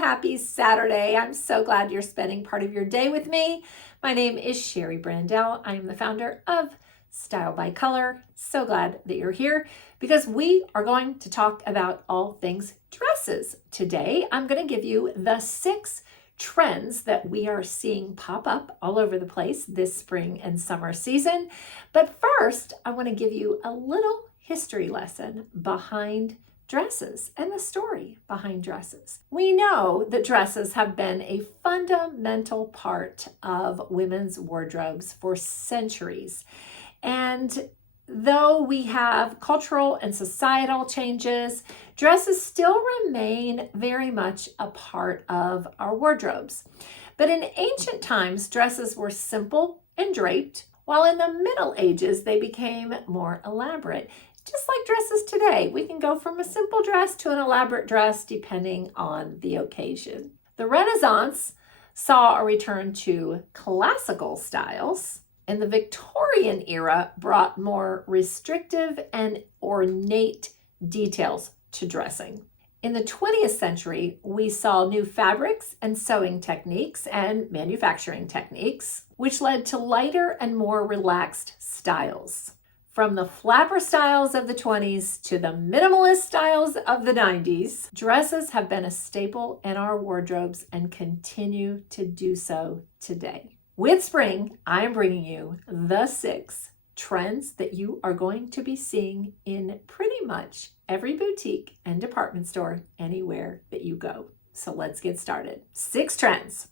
happy Saturday. I'm so glad you're spending part of your day with me. My name is Shari Braendel. I am the founder of Style by Color. So glad that you're here because we are going to talk about all things dresses today. I'm going to give you the 6 trends that we are seeing pop up all over the place this spring and summer season. But first, I want to give you a little history lesson behind dresses and the story behind dresses. We know that dresses have been a fundamental part of women's wardrobes for centuries. And though we have cultural and societal changes, dresses still remain very much a part of our wardrobes. But in ancient times, dresses were simple and draped, while in the Middle Ages, they became more elaborate. Just like dresses today, we can go from a simple dress to an elaborate dress depending on the occasion. The Renaissance saw a return to classical styles, and the Victorian era brought more restrictive and ornate details to dressing. In the 20th century, we saw new fabrics and sewing techniques and manufacturing techniques, which led to lighter and more relaxed styles. From the flapper styles of the 20s to the minimalist styles of the 90s, dresses have been a staple in our wardrobes and continue to do so today. With spring, I am bringing you the 6 trends that you are going to be seeing in pretty much every boutique and department store anywhere that you go. So let's get started. 6 trends.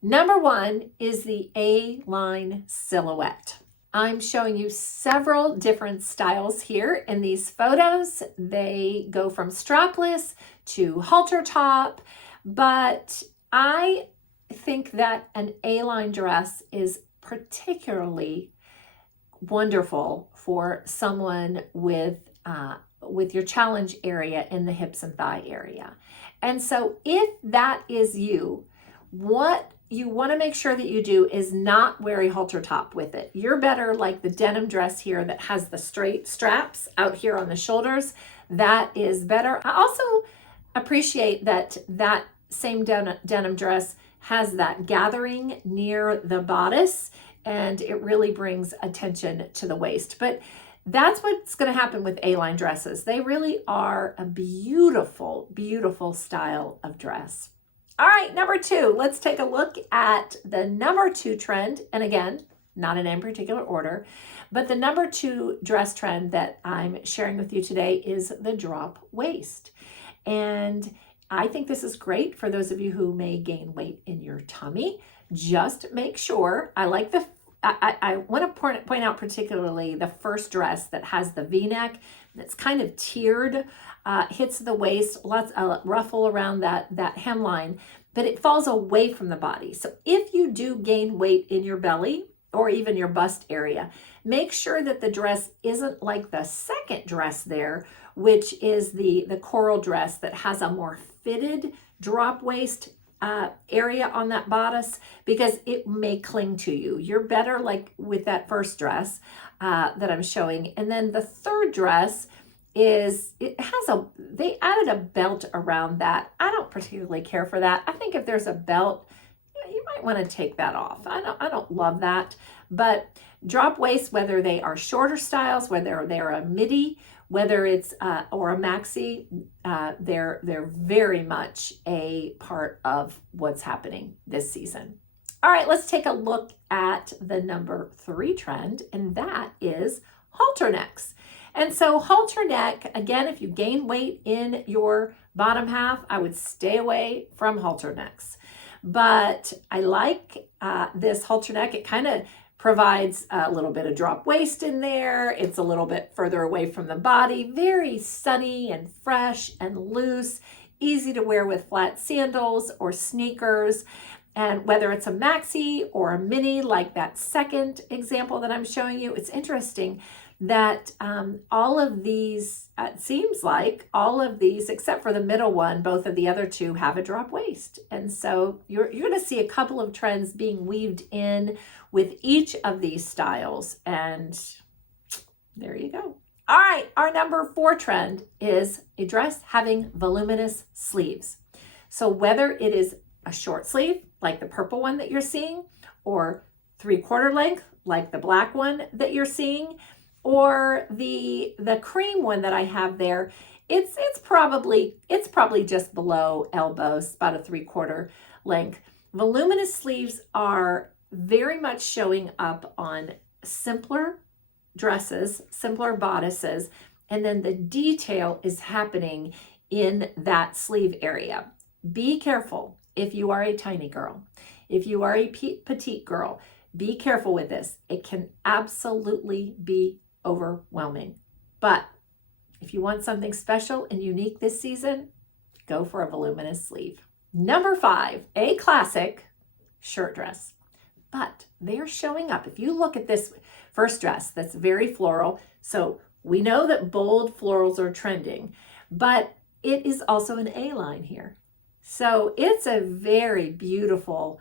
Number 1 is the A-line silhouette. I'm showing you several different styles here in these photos. They go from strapless to halter top, but I think that an A-line dress is particularly wonderful for someone with your challenge area in the hips and thigh area. And so if that is you, what you want to make sure that you do is not wear a halter top with it. You're better like the denim dress here that has the straight straps out here on the shoulders. That is better. I also appreciate that same denim dress has that gathering near the bodice, and it really brings attention to the waist. But that's what's going to happen with A-line dresses. They really are a beautiful, beautiful style of dress. All right, number 2, let's take a look at the number 2 trend. And again, not in any particular order, but the number 2 dress trend that I'm sharing with you today is the drop waist. And I think this is great for those of you who may gain weight in your tummy. Just make sure, I want to point out particularly the first dress that has the V-neck that's kind of tiered, hits the waist, lots of ruffle around that hemline, but it falls away from the body. So if you do gain weight in your belly or even your bust area, make sure that the dress isn't like the second dress there, which is the coral dress that has a more fitted drop waist area on that bodice, because it may cling to you. You're better like with that first dress that I'm showing. And then the third dress they added a belt around that. I don't particularly care for that. I think if there's a belt, you might want to take that off. I don't love that. But drop waist, whether they are shorter styles, whether they're a midi, whether it's or a maxi, they're very much a part of what's happening this season. All right, let's take a look at the number 3 trend, and that is halter necks. And so halter neck, again, if you gain weight in your bottom half, I would stay away from halter necks. But I like this halter neck. It kind of provides a little bit of drop waist in there. It's a little bit further away from the body. Very sunny and fresh and loose. Easy to wear with flat sandals or sneakers. And whether it's a maxi or a mini, like that second example that I'm showing you, it's interesting that all of these, it seems like all of these, except for the middle one, both of the other 2 have a drop waist. And so you're going to see a couple of trends being weaved in with each of these styles. And there you go. All right, our number 4 trend is a dress having voluminous sleeves. So whether it is a short sleeve, like the purple one that you're seeing, or 3/4 length, like the black one that you're seeing, or the cream one that I have there, it's probably just below elbows, about a 3/4 length. Voluminous sleeves are very much showing up on simpler dresses, simpler bodices, and then the detail is happening in that sleeve area. Be careful if you are a tiny girl. If you are a petite girl, be careful with this. It can absolutely be overwhelming. But if you want something special and unique this season, go for a voluminous sleeve. Number 5, a classic shirt dress. But they're showing up. If you look at this first dress, that's very floral. So we know that bold florals are trending, but it is also an A-line here. So it's a very beautiful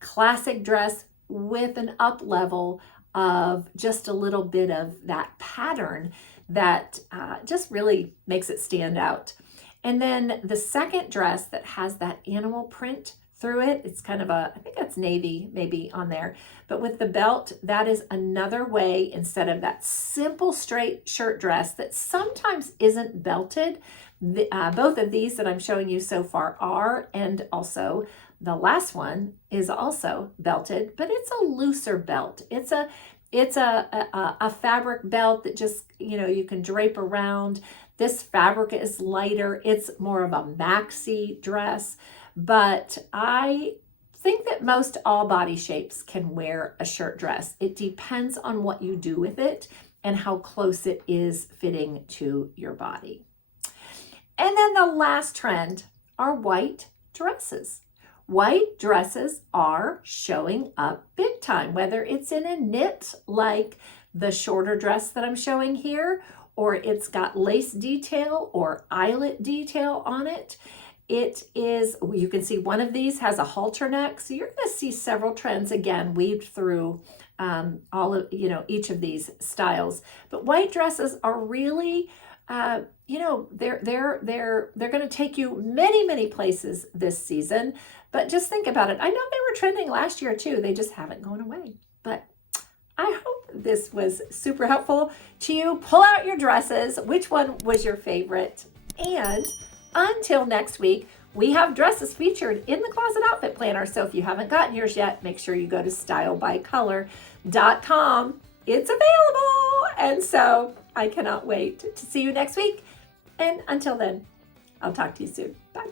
classic dress with an up level of just a little bit of that pattern that just really makes it stand out. And then the second dress that has that animal print through it, it's kind of I think that's navy maybe on there, but with the belt, that is another way, instead of that simple straight shirt dress that sometimes isn't belted. Both of these that I'm showing you so far are, and also the last one is also belted, but it's a looser belt. It's a fabric belt that just, you can drape around. This fabric is lighter. It's more of a maxi dress, but I think that most all body shapes can wear a shirt dress. It depends on what you do with it and how close it is fitting to your body. And then the last trend are white dresses. White dresses are showing up big time, whether it's in a knit like the shorter dress that I'm showing here, or it's got lace detail or eyelet detail on it. It is, you can see one of these has a halter neck. So you're going to see several trends again weaved through all of, each of these styles. But white dresses are really, they're going to take you many, many places this season. But just think about it. I know they were trending last year too. They just haven't gone away. But I hope this was super helpful to you. Pull out your dresses. Which one was your favorite? And until next week, we have dresses featured in the Closet Outfit Planner. So if you haven't gotten yours yet, make sure you go to stylebycolor.com. It's available. And so I cannot wait to see you next week. And until then, I'll talk to you soon. Bye.